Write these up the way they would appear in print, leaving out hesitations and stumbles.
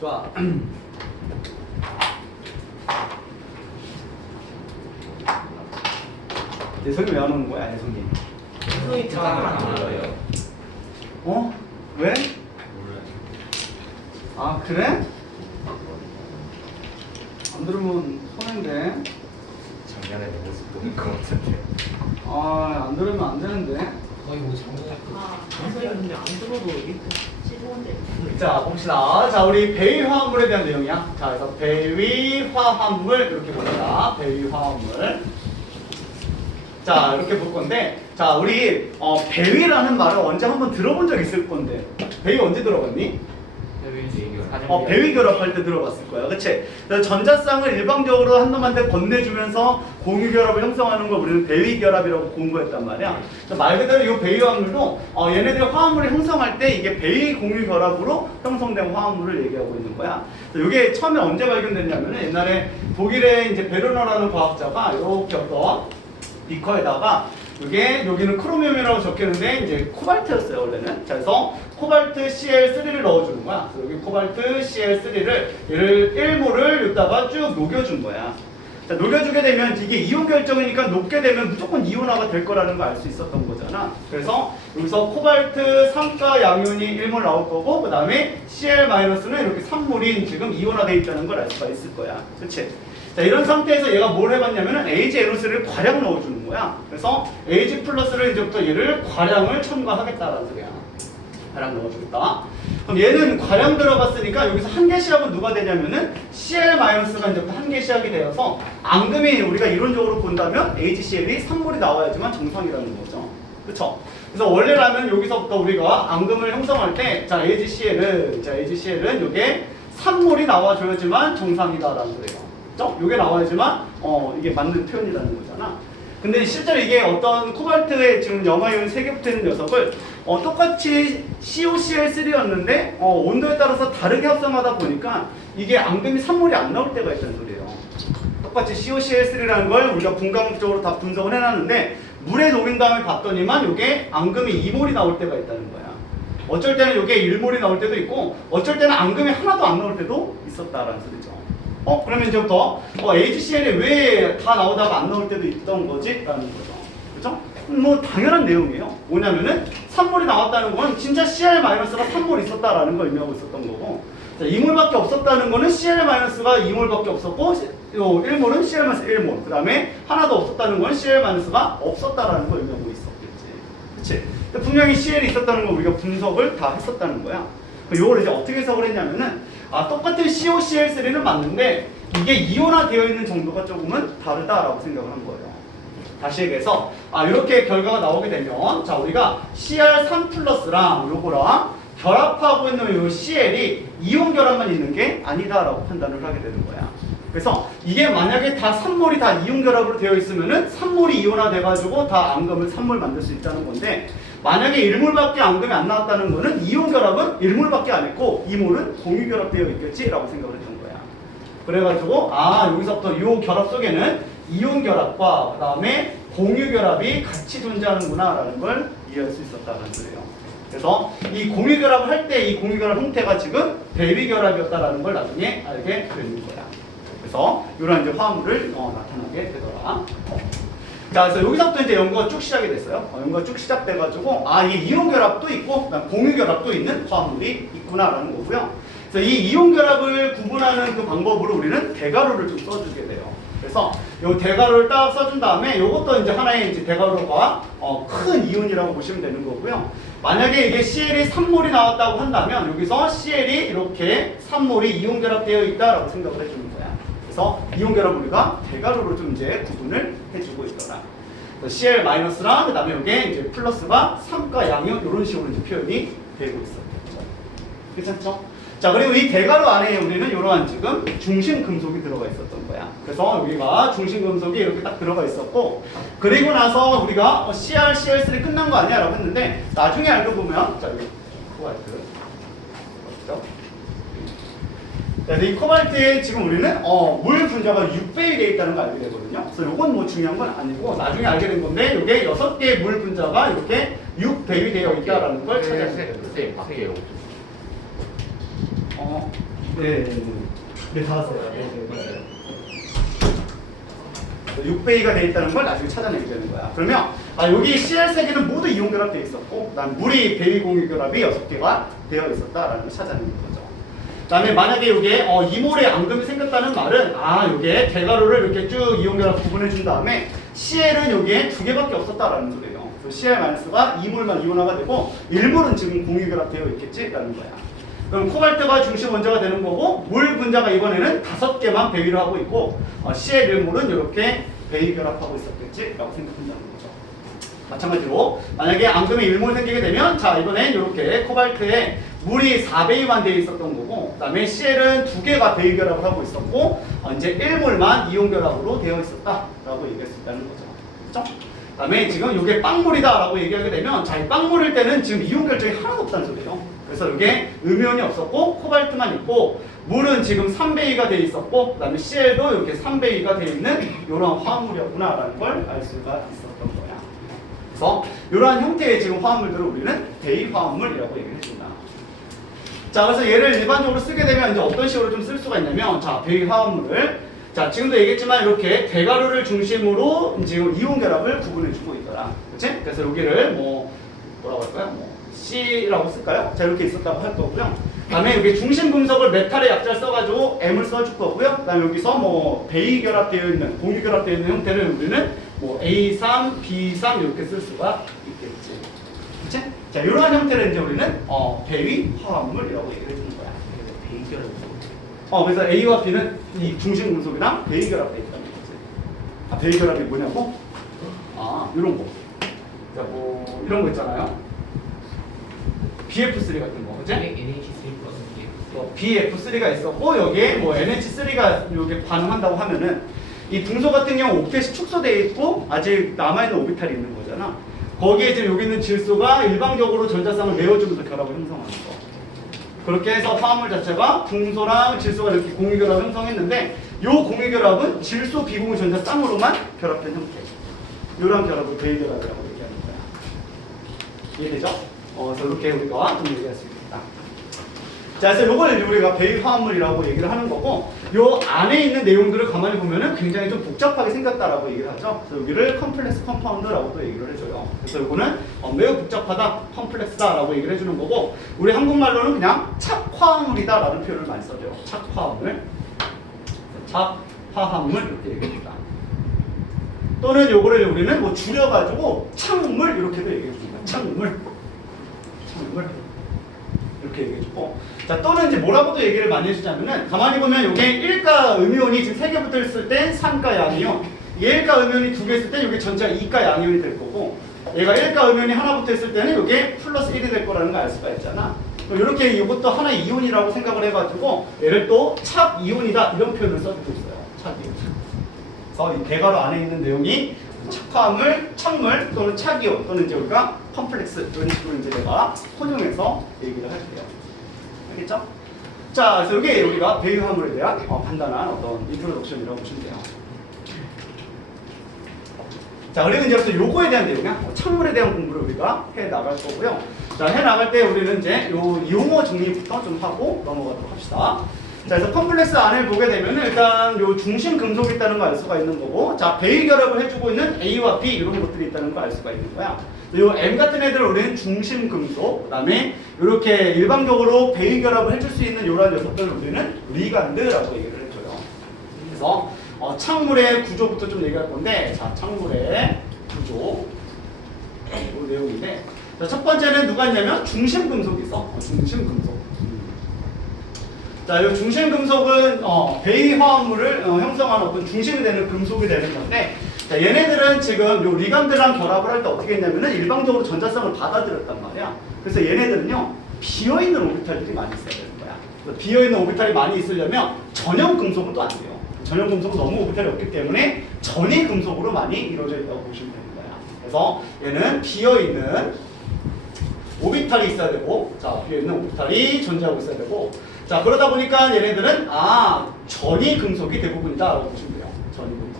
좋아. 내성이 왜 안 오는 거야, 내성이? 손이 잘안 들어요. 어? 왜? 몰라요. 아, 그래? 안 들으면 손해인데. 작년에 내 모습 보는 것 같은데. 아, 안 들으면 안 되는데. 거의 뭐 작년에 선생님 근데 안 들어도 이렇게 찌르는데. 자, 봅시다. 자, 우리 배위화합물에 대한 내용이야. 자, 그래서 배위화합물 이렇게 봅니다. 배위화합물. 자, 이렇게 볼 건데, 자, 우리 배위라는 말을 언제 한번 들어본 적 있을 건데, 배위 언제 들어봤니? 배위 결합할 때 들어봤을 거야, 그치? 그래서 전자쌍을 일방적으로 한 놈한테 건네주면서 공유 결합을 형성하는 걸 우리는 배위 결합이라고 공부했단 말이야. 말 그대로 이 배위 화합물도 얘네들이 화합물을 형성할 때 이게 배위 공유 결합으로 형성된 화합물을 얘기하고 있는 거야. 이게 처음에 언제 발견됐냐면은 옛날에 독일의 이제 베르너라는 과학자가 이렇게 어떤 비커에다가 여기는 크로미움이라고 적혔는데 이제 코발트였어요 원래는. 자, 그래서 코발트 Cl3를 넣어주는 거야. 그래서 여기 코발트 Cl3를 얘를 1몰을 여기다가 쭉 녹여준 거야. 자, 녹여주게 되면 이게 이온 결정이니까 녹게 되면 무조건 이온화가 될 거라는 걸 알 수 있었던 거잖아. 그래서 여기서 코발트 3가 양이온이 1몰 나올 거고 그 다음에 Cl-는 이렇게 3몰이 지금 이온화되어 있다는 걸 알 수가 있을 거야. 그치? 자, 이런 상태에서 얘가 뭘 해봤냐면은 AgNO3를 과량 넣어주는 거야. 그래서 Ag 플러스를 이제부터 얘를 과량을 첨가하겠다라는 소리야. 과량 넣어주겠다. 그럼 얘는 과량 들어갔으니까 여기서 한계 시합은 누가 되냐면은 Cl-가 이제부터 한계 시합이 되어서 앙금이 우리가 이론적으로 본다면 AgCl이 3몰이 나와야지만 정상이라는 거죠. 그쵸? 그래서 원래라면 여기서부터 우리가 앙금을 형성할 때 자, AgCl은 이게 3몰이 나와줘야지만 정상이다라는 소리예요. 이게 나와야지만 이게 맞는 표현이라는 거잖아. 근데 실제로 이게 어떤 코발트의 지금 염화이온 3개 붙어 있는 녀석을 똑같이 COCl3였는데 온도에 따라서 다르게 합성하다 보니까 이게 앙금이 3몰이 안 나올 때가 있다는 소리예요. 똑같이 COCl3라는 걸 우리가 분광적으로 다 분석을 해놨는데 물에 녹인 다음에 봤더니만 이게 앙금이 2몰이 나올 때가 있다는 거야. 어쩔 때는 이게 1몰이 나올 때도 있고 어쩔 때는 앙금이 하나도 안 나올 때도 있었다라는 소리죠. 그러면 이제부터 AgCl이 왜 다 나오다가 안 나올 때도 있던 거지? 라는 거죠. 그죠? 뭐 당연한 내용이에요. 뭐냐면은 3몰이 나왔다는 건 진짜 Cl-가 3몰 있었다라는 걸 의미하고 있었던 거고, 자, 2몰밖에 없었다는 거는 Cl-가 2몰밖에 없었고 1몰은 Cl-1몰, 그 다음에 하나도 없었다는 건 Cl-가 없었다라는 걸 의미하고 있었겠지. 그치? 분명히 Cl이 있었다는 걸 우리가 분석을 다 했었다는 거야. 이걸 이제 어떻게 해석을 했냐면은 똑같은 COCl3는 맞는데 이게 이온화 되어 있는 정도가 조금은 다르다라고 생각을 한 거예요. 다시 얘기해서 이렇게 결과가 나오게 되면 자, 우리가 Cr3 플러스랑 요거랑 결합하고 있는 요 Cl이 이온 결합만 있는 게 아니다라고 판단을 하게 되는 거야. 그래서 이게 만약에 다 3몰이 다 이온 결합으로 되어 있으면은 3몰이 이온화 돼가지고 다 앙금을 3몰 만들 수 있다는 건데, 만약에 1몰밖에 앙금이 안 나왔다는 거는 이온 결합은 1몰밖에 안 했고 2몰은 공유 결합되어 있겠지라고 생각을 했던 거야. 그래가지고 여기서부터 이 결합 속에는 이온 결합과 그 다음에 공유 결합이 같이 존재하는구나라는 걸 이해할 수 있었다는 소리예요. 그래서 이 공유 결합을 할 때 이 공유 결합 형태가 지금 대비 결합이었다라는 걸 나중에 알게 되는 거야. 그래서 이런 이제 화합물을 나타나게 되더라. 자, 그래서 여기서부터 이제 연구가 쭉 시작이 됐어요. 연구가 쭉 시작돼가지고 이게 이온 결합도 있고 공유 결합도 있는 화합물이 있구나라는 거고요. 그래서 이 이온 결합을 구분하는 그 방법으로 우리는 대괄호를 좀 써주게 돼요. 그래서 이 대괄호를 딱 써준 다음에 이것도 이제 하나의 이제 대괄호가 큰 이온이라고 보시면 되는 거고요. 만약에 이게 CL이 3몰이 나왔다고 한다면 여기서 CL이 이렇게 3몰이 이온 결합되어 있다라고 생각을 해주는 거야. 그래서 이온 결합 우리가 대괄호로 좀 이제 구분을 해주고 있더라. Cl-랑 그 다음에 이게 이제 플러스가 3가 양이온 이런 식으로 이제 표현이 되고 있었겠죠. 괜찮죠? 자, 그리고 이 대괄호 안에 우리는 이러한 지금 중심 금속이 들어가 있었던 거야. 그래서 여기가 중심 금속이 이렇게 딱 들어가 있었고, 그리고 나서 우리가 Cr, Cl3 끝난 거 아니야? 라고 했는데, 나중에 알고 보면, 자, 여기 코발트. 그렇죠? 그래서 이 코발트에 지금 우리는 물 분자가 6배에 되어 있다는 걸 알게 되거든요. 그래서 이건 뭐 중요한 건 아니고, 나중에 알게 된 건데, 이게 6개의 물 분자가 이렇게 6배율이 되어 있다는 걸 찾아내는 거예요. 밖에요. 네, 다 왔어요. 네, 맞아요. 6배기가 돼 있다는 걸 나중에 찾아내게 되는 거야. 그러면 여기 CL3개는 모두 이온 결합되어 있었고, 그다음 물이 배위 공유 결합이 6개가 되어 있었다라는 걸 찾아내는 거죠. 그다음에 만약에 이게 2몰의 앙금이 생겼다는 말은 이게 대가루를 이렇게 쭉 이온 결합 구분해 준 다음에 CL은 여기에 2개밖에 없었다라는 소리예요. 그래서 CL-가 2몰만 이온화가 되고 1몰은 지금 공유 결합되어 있겠지라는 거야. 그럼 코발트가 중심 원자가 되는 거고 물 분자가 이번에는 5개만 배위를 하고 있고 CL1몰은 이렇게 배위 결합하고 있었겠지라고 생각한다는 거죠. 마찬가지로 만약에 앙금이 1몰 생기게 되면 자 이번엔 이렇게 코발트에 물이 4배위만 되어 있었던 거고 그 다음에 CL은 2개가 배위 결합을 하고 있었고 이제 1몰만 이온 결합으로 되어 있었다라고 얘기할 수 있다는 거죠. 그렇죠? 그 다음에 지금 이게 빵물이다 라고 얘기하게 되면 자 이 빵물일 때는 지금 이온 결정이 하나도 없다는 소리예요. 그래서 이게 음이온이 없었고 코발트만 있고 물은 지금 3배위가 되어 있었고 그 다음에 CL도 이렇게 3배위가 되어 있는 이런 화합물이었구나 라는 걸 알 수가 있었던 거야. 그래서 이러한 형태의 지금 화합물들을 우리는 배위 화합물이라고 얘기를 해준다. 자, 그래서 얘를 일반적으로 쓰게 되면 이제 어떤 식으로 좀 쓸 수가 있냐면 자 배위 화합물을 자 지금도 얘기했지만 이렇게 대가루를 중심으로 지금 이온 결합을 구분해주고 있더라. 그렇지? 그래서 여기를 뭐라고 할까요? C라고 쓸까요? 자 이렇게 있었다고 할 거고요. 그다음에 여기 중심 금속을 메탈의 약자를 써가지고 M을 써줄 거고요. 그다음에 여기서 배위 결합되어 있는 공유 결합되어 있는 형태를 우리는 A3, B3 이렇게 쓸 수가 있겠지. 그렇지? 자 이러한 형태를 이제 우리는 배위 화합물이라고 얘기를 해주는 거야. 배위 결합. 그래서 A와 B는 이 중심 금속이랑 배위 결합되어 있다는 거지. 배위 결합이 뭐냐고? 이런 거. 자 이런 거 있잖아요. BF3 같은 거, 그치? BF3가 있었고 여기에 NH3가 여기 반응한다고 하면은 이 붕소 같은 경우 옥텟이 축소되어 있고 아직 남아있는 오비탈이 있는 거잖아. 거기에 지금 여기 있는 질소가 일방적으로 전자쌍을 메워주면서 결합을 형성하는 거. 그렇게 해서 화합물 자체가 붕소랑 질소가 이렇게 공유결합을 형성했는데 이 공유결합은 질소 비공유 전자 쌍으로만 결합된 형태. 이런 결합을 배위결합이라고 얘기하는 거야. 이해되죠? 그래서 이렇게 우리가 좀 얘기할 수 있겠다. 자, 그래서 이걸 우리가 배위 화합물이라고 얘기를 하는 거고, 요 안에 있는 내용들을 가만히 보면은 굉장히 좀 복잡하게 생겼다라고 얘기를 하죠. 그래서 여기를 컴플렉스 컴파운드라고 또 얘기를 해줘요. 그래서 이거는 매우 복잡하다, 컴플렉스다라고 얘기를 해주는 거고, 우리 한국말로는 그냥 착화합물이다라는 표현을 많이 써줘요. 착화합물, 착화합물 이렇게 얘기합니다. 또는 요거를 우리는 줄여가지고 착물 이렇게도 얘기해 줍니다. 착물. 이렇게 얘기해주고 자 또는 이제 뭐라고도 얘기를 많이 해주자면은 가만히 보면 이게 1가 음이온이 지금 3개 붙어 있을 땐 3가 양이온 얘 1가 음이온이 2개 있을 땐 이게 전체가 2가 양이온이 될 거고 얘가 1가 음이온이 하나 붙어 있을 때는 이게 플러스 1이 될 거라는 걸 알 수가 있잖아. 이렇게 이것도 하나의 이온이라고 생각을 해가지고 얘를 또 착 이온이다 이런 표현을 써주고 있어요. 착 이온. 그래서 이 대괄호 안에 있는 내용이 착화물, 착물 또는 착이온 또는 이제 우리가 컴플렉스 이런 식으로 이제 내가 혼용해서 얘기를 할게요. 알겠죠? 자, 그래서 이게 우리가 배위 화물에 대한 간단한 어떤 인트로덕션이라고 보시면 돼요. 자, 그리고 이제부터 요거에 대한 내용이야. 착물에 대한 공부를 우리가 해 나갈 거고요. 자, 해 나갈 때 우리는 이제 요 용어 정리부터 좀 하고 넘어가도록 합시다. 자, 그래서 컴플렉스 안을 보게 되면 일단 요 중심 금속이 있다는 걸 알 수가 있는 거고, 자, 배위 결합을 해주고 있는 A와 B 이런 것들이 있다는 걸 알 수가 있는 거야. 요 M 같은 애들을 우리는 중심 금속, 그 다음에 이렇게 일방적으로 배위 결합을 해줄 수 있는 요런 녀석들을 우리는 리간드라고 얘기를 해줘요. 그래서 착물의 구조부터 좀 얘기할 건데, 자, 착물의 구조, 요 내용인데, 자, 첫 번째는 누가 있냐면 중심 금속이 있어. 중심 금속. 자, 이 중심 금속은 배위 화합물을 형성하는 어떤 중심이 되는 금속이 되는 건데, 자, 얘네들은 지금 요 리간드랑 결합을 할 때 어떻게 했냐면은 일방적으로 전자성을 받아들였단 말이야. 그래서 얘네들은요 비어있는 오비탈들이 많이 있어야 되는 거야. 비어있는 오비탈이 많이 있으려면 전형 금속은 또 안 돼요. 전형 금속은 너무 오비탈이 없기 때문에 전위 금속으로 많이 이루어져 있다고 보시면 되는 거야. 그래서 얘는 비어있는 오비탈이 있어야 되고, 자, 비어있는 오비탈이 존재하고 있어야 되고, 자, 그러다 보니까 얘네들은 전위 금속이 대부분이다라고 보시면 돼요. 전위 금속.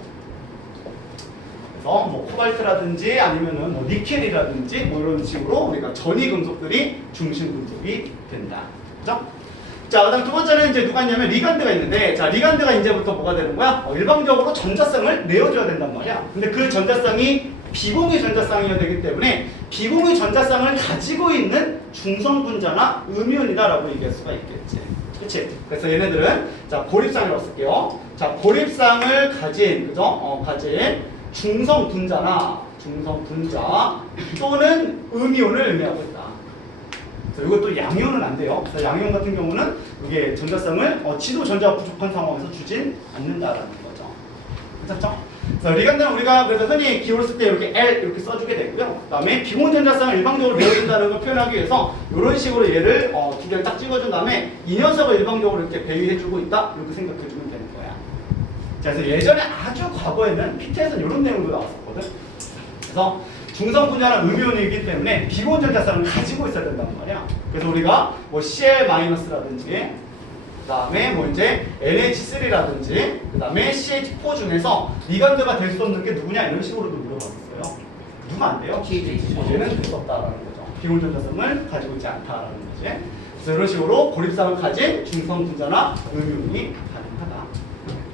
그래서 코발트라든지 아니면은 니켈이라든지 이런 식으로 우리가 전위 금속들이 중심 금속이 된다. 그죠? 자, 그다음 두 번째는 이제 누가 있냐면 리간드가 있는데, 자, 리간드가 이제부터 뭐가 되는 거야? 일방적으로 전자성을 내어줘야 된단 말이야. 근데 그 전자성이 비공유 전자쌍이어야 되기 때문에 비공유 전자쌍을 가지고 있는 중성 분자나 음이온이다라고 얘기할 수가 있겠지. 그치? 그래서 얘네들은 자, 고립쌍이라고 쓸게요. 자, 고립쌍을 가진, 그죠? 가진 중성 분자 또는 음이온을 의미하고 있다. 그래서 이것도 양이온은 안 돼요. 그래서 양이온 같은 경우는 이게 전자성을 지도 전자가 부족한 상황에서 주진 않는다라는 거죠. 괜찮죠? 그래서 리간드는 우리가 그래서 흔히 기호를 쓸 때 이렇게 L 이렇게 써주게 되고요. 그다음에 비공유 전자쌍을 일방적으로 내어준다는 걸 표현하기 위해서 이런 식으로 얘를 두 개를 딱 찍어준 다음에 이 녀석을 일방적으로 이렇게 배위해주고 있다 이렇게 생각해주면 되는 거야. 자, 그래서 예전에 아주 과거에는 PT에서는 이런 내용도 나왔었거든. 그래서 중성 분자나 음이온이기 때문에 비공유 전자쌍을 가지고 있어야 된단 말이야. 그래서 우리가 뭐 Cl-라든지 그다음에 뭐 이제 NH3라든지 그다음에 CH4 중에서 리간드가 될 수 없는 게 누구냐 이런 식으로도 물어봤었어요. 누가 안 돼요? 얘는 될 수 없다라는 거죠. 비공유 전자성을 가지고 있지 않다라는 거지. 그래서 이런 식으로 고립성을 가진 중성 분자나 음이온이 가능하다.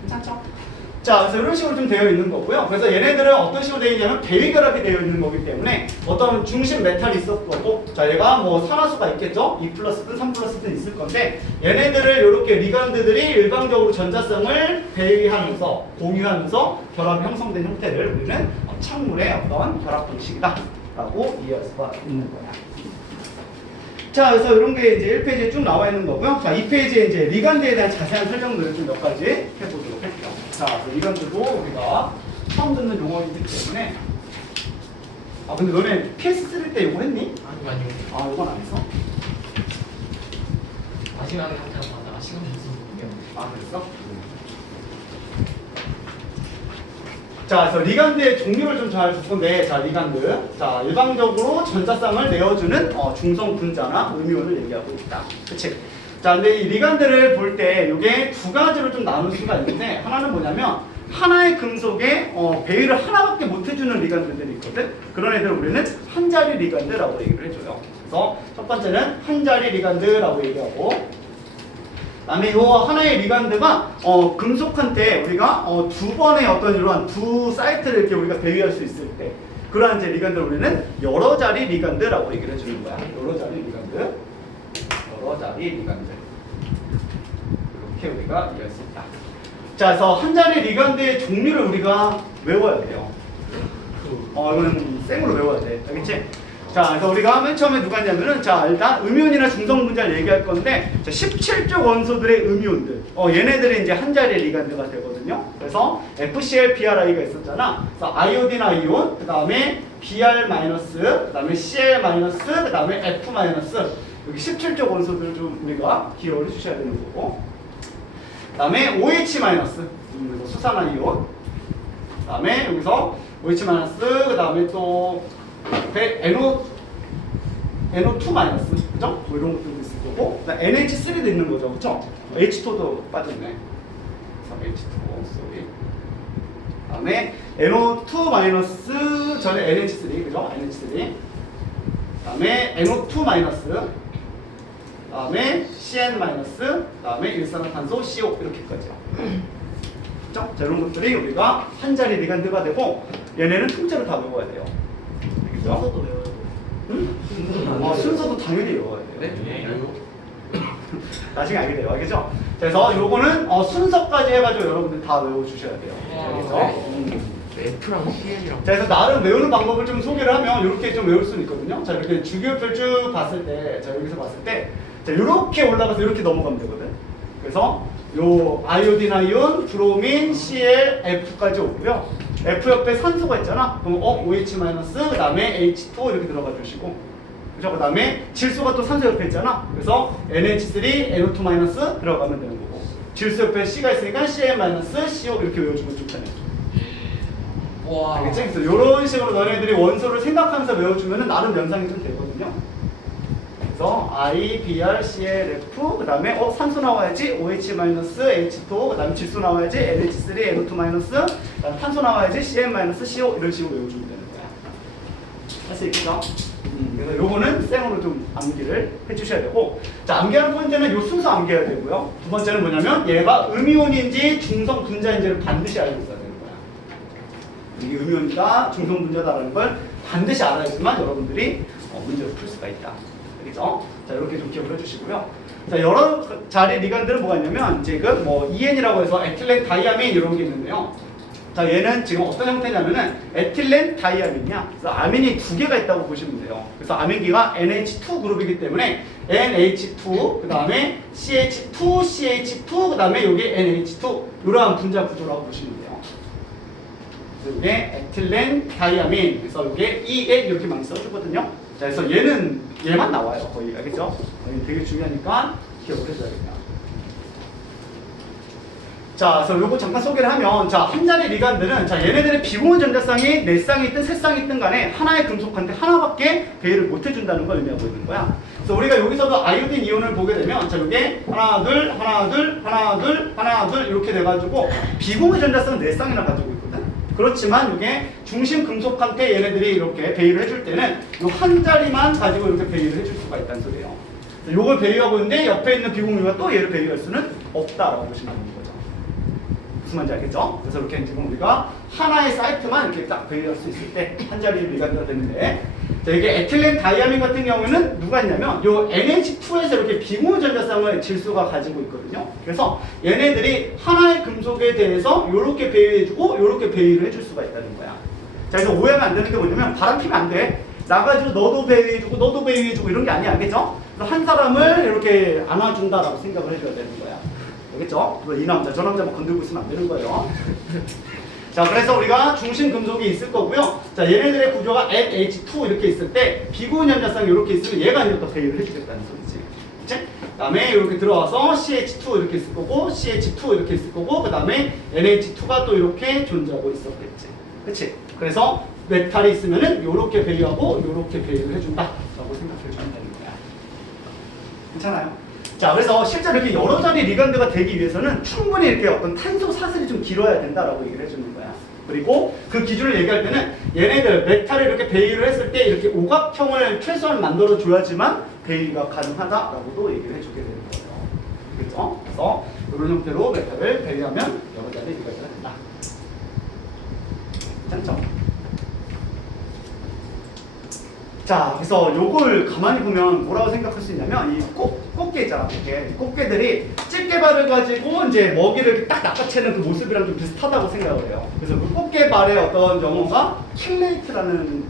괜찮죠? 자, 그래서 이런 식으로 좀 되어 있는 거고요. 그래서 얘네들은 어떤 식으로 되어 있냐면 배위결합이 되어 있는 거기 때문에 어떤 중심 메탈이 있을 거고, 자, 얘가 뭐 산화수가 있겠죠? 2+든 3+든 있을 건데, 얘네들을 이렇게 리간드들이 일방적으로 전자성을 배위하면서 공유하면서 결합이 형성된 형태를 우리는 착물의 어떤 결합 방식이다라고 이해할 수가 있는 거야. 자, 그래서 이런 게 이제 1페이지에 쭉 나와 있는 거고요. 자, 2페이지에 이제 리간드에 대한 자세한 설명들을 좀 몇 가지 해보도록 할게요. 자, 리간드도 우리가 처음 듣는 용어이기 때문에. 아, 근데 너네 PS 쓸 때 이거 했니? 아니요. 아, 이건 안 했어? 마지막에 한번 받아 시간 됐으면 아, 그랬어? 자, 그래서 리간드의 종류를 좀 잘 볼 건데, 자, 리간드. 자, 일방적으로 전자쌍을 내어주는 중성 분자나 음이온을 얘기하고 있다. 그치? 자, 근데 이 리간드를 볼 때 이게 두 가지로 좀 나눌 수가 있는데, 하나는 뭐냐면, 하나의 금속에 배위를 하나밖에 못 해주는 리간드들이 있거든? 그런 애들 우리는 한 자리 리간드라고 얘기를 해줘요. 그래서 첫 번째는 한 자리 리간드라고 얘기하고, 그다음에 이 하나의 리간드가 금속한테 우리가 두 번의 어떤 이러한 두 사이트를 이렇게 우리가 배위할 수 있을 때 그러한 이제 리간드를 우리는 여러 자리 리간드라고 얘기를 해주는 거야. 여러 자리 리간드, 여러 자리 리간드 이렇게 우리가 이해할 수 있다. 자, 그래서 한 자리 리간드의 종류를 우리가 외워야 돼요. 이건 생으로 외워야 돼. 알겠지? 자, 그래서 우리가 맨 처음에 누가 있냐면은, 자, 일단 음이온이나 중성 분자를 얘기할 건데, 자, 17쪽 원소들의 음이온들. 얘네들이 이제 한 자리 리간드가 되거든요. 그래서 FCl, BRI가 있었잖아. 그래서 아이오딘 아이온, 그 다음에 BR-, 그 다음에 CL-, 그 다음에 F-. 여기 17쪽 원소들을 좀 우리가 기억을 해주셔야 되는 거고. 그 다음에 OH-, 수산 아이온. 그 다음에 여기서 OH-, 그 다음에 또 NO2-, 그죠? 뭐 이런 것들도 있을 거고, NH3도 있는 거죠, 그죠? H2도 빠졌네. H2, sorry. 다음에 NO2- 전에 NH3, 그죠? NH3. 다음에 NO2-, 다음에 CN-, 다음에 일산화탄소 CO 이렇게까지. 그죠? 자, 이런 것들이 우리가 한 자리 리간드가 되고, 얘네는 통째로 다 외워야 돼요. 순서도 외워야 돼. 응? 순서도 당연히 외워야 돼요. 네. 나중에 알게 돼요. 알겠죠? 그래서 요거는 순서까지 해가지고 여러분들 다 외워주셔야 돼요. 알겠죠? F랑 CL이랑 자, 그래서 나름 외우는 방법을 좀 소개를 하면 이렇게 좀 외울 수는 있거든요. 자, 이렇게 주기율표를 쭉 봤을 때, 자, 여기서 봤을 때, 자, 이렇게 올라가서 이렇게 넘어가면 되거든. 그래서 요 아이오딘 아이온, 브로민, CL, F까지 오고요. F 옆에 산소가 있잖아. 그럼 OH-, 그 다음에 H2 이렇게 들어가 주시고, 그죠? 그 다음에 질소가 또 산소 옆에 있잖아. 그래서 NH3, NO2- 들어가면 되는 거고, 질소 옆에 C가 있으니까 Cl-, CO 이렇게 외워주면 좋잖아요. 와. 알겠지? 그래서 이런 식으로 너네들이 원소를 생각하면서 외워주면 나름 연상이 좀 되거든요. 그래서 I, BR, CL, F, 그 다음에 산소 나와야지 OH-, H2, 그 다음에 질소 나와야지 NH3, NO2-, 그 다음에 탄소 나와야지 CN-, CO 이런 식으로 외워주면 되는 거야. 할 수 있겠죠? 그래서 요거는 생으로 좀 암기를 해주셔야 되고, 자, 암기하는 포인트는 요 순서 암기해야 되고요. 두 번째는 뭐냐면 얘가 음이온인지 중성 분자인지를 반드시 알고 있어야 되는 거야. 이게 음이온이다, 중성 분자다라는 걸 반드시 알아야지만 여러분들이 문제를 풀 수가 있다. 알겠죠? 자, 이렇게 좀 기억을 해주시고요. 자, 여러 자리 리간들은 뭐가 있냐면 지금 뭐 EN이라고 해서 에틸렌 다이아민 이런 게 있는데요. 자, 얘는 지금 어떤 형태냐면은 에틸렌 다이아민이야. 그래서 아민이 두 개가 있다고 보시면 돼요. 그래서 아민기가 NH2 그룹이기 때문에 NH2, 그 다음에 CH2, CH2, 그 다음에 여기 NH2 이러한 분자 구조라고 보시면 돼요. 그래서 이게 에틸렌 다이아민, 그래서 이게 EN 이렇게 많이 써주거든요. 자, 그래서 얘만 나와요. 거의. 알겠죠? 되게 중요하니까 기억을 해줘야겠네요. 자, 그래서 요거 잠깐 소개를 하면, 자, 한 자리 리간들은, 자, 얘네들의 비공유 전자쌍이 4쌍이 있든 3쌍이 있든 간에 하나의 금속한테 하나밖에 배열을 못 해준다는 걸 의미하고 있는 거야. 그래서 우리가 여기서도 아이오딘 이온을 보게 되면, 자, 요게 하나, 둘, 하나, 둘, 하나, 둘, 하나, 둘, 이렇게 돼가지고, 비공유 전자쌍은 4쌍이나 가지고 있거든? 그렇지만 이게 중심 금속한테 얘네들이 이렇게 배열을 해줄 때는 요 한 자리만 가지고 이렇게 배열을 해줄 수가 있다는 소리예요. 요걸 배열하고 있는데 옆에 있는 비공유가 또 얘를 배열할 수는 없다라고 보시면 됩니다. 무슨 말인지 알겠죠? 그래서 이렇게 지금 우리가 하나의 사이트만 이렇게 딱 배열할 수 있을 때 한 자리 리간드가 되는데, 자, 이게 에틸렌 다이아민 같은 경우에는 누가 있냐면 요 NH2에서 이렇게 비공유 전자쌍을 질소가 가지고 있거든요. 그래서 얘네들이 하나의 금속에 대해서 요렇게 배열해주고 요렇게 배열을 해줄 수가 있다는 거야. 자, 그래서 오해하면 안 되는 게 뭐냐면 바람 피면 안 돼. 나가지고 너도 배열해주고 너도 배열해주고 이런 게 아니야. 알겠죠? 그래서 한 사람을 이렇게 안아준다라고 생각을 해줘야 되는 거야. 알겠죠? 이 남자, 저 남자 막 건들고 있으면 안 되는 거예요. 자, 그래서 우리가 중심 금속이 있을 거고요. 자, 얘네들의 구조가 NH2 이렇게 있을 때 비공유 전자쌍이 이렇게 있으면 얘가 이제 또 배열을 해주겠다는 소리지. 그치? 그 다음에 이렇게 들어와서 CH2 이렇게 있을 거고, CH2 이렇게 있을 거고, 그 다음에 NH2가 또 이렇게 존재하고 있었겠지. 그치? 그래서 메탈이 있으면은 요렇게 배열하고 요렇게 배열을 해준다라고 생각해 주면 되는 거야. 괜찮아요? 자, 그래서 실제로 이렇게 여러 자리 리간드가 되기 위해서는 충분히 이렇게 어떤 탄소 사슬이 좀 길어야 된다라고 얘기를 해주는 거야. 그리고 그 기준을 얘기할 때는 얘네들 메탈을 이렇게 배열을 했을 때 이렇게 오각형을 최소한 만들어 줘야지만 배열이 가능하다라고도 얘기를 해주게 되는 거예요. 그렇죠? 그래서 이런 형태로 메탈을 배열하면 여러 자리 리간드가 된다. 괜찮죠? 자, 그래서 요걸 가만히 보면 뭐라고 생각할 수 있냐면 이 꽃게 있잖아, 꽃게. 꽃게들이 집게발을 가지고 이제 먹이를 이렇게 딱 낚아채는 그 모습이랑 좀 비슷하다고 생각을 해요. 그래서 그 꽃게발의 어떤 용어가 킬레이트라는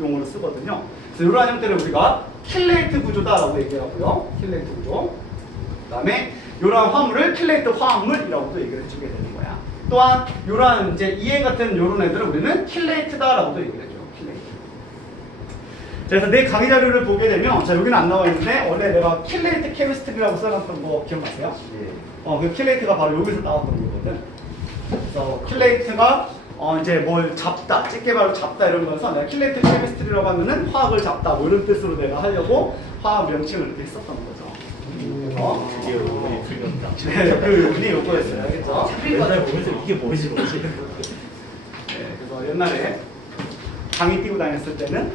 용어를 쓰거든요. 그래서 이러한 형태를 우리가 킬레이트 구조다라고 얘기하고요. 킬레이트 구조. 그 다음에 이러한 화물을 킬레이트 화합물이라고도 얘기를 해주게 되는 거야. 또한 이러한 이제 EN 같은 이런 애들을 우리는 킬레이트다라고도 얘기를 해줘요. 그래서 내 강의 자료를 보게 되면, 자, 여기는 안 나와 있는데 원래 내가 킬레이트 케미스트리라고 써놨던 거 기억나세요? 예. 그 킬레이트가 바로 여기서 나왔던 거거든. 그래서 킬레이트가 이제 뭘 잡다, 집게발로 잡다 이런 거여서 내가 킬레이트 케미스트리라고 하면은 화학을 잡다 뭐 이런 뜻으로 내가 하려고 화학 명칭을 이렇게 했었던 거죠. 그래서 드디어 오늘이 풀렸다. 네, 그 운이 요거였어요. 알겠죠? 옛날 보면서 이게 뭐지? 네, 그래서 옛날에 강의 띄고 다녔을 때는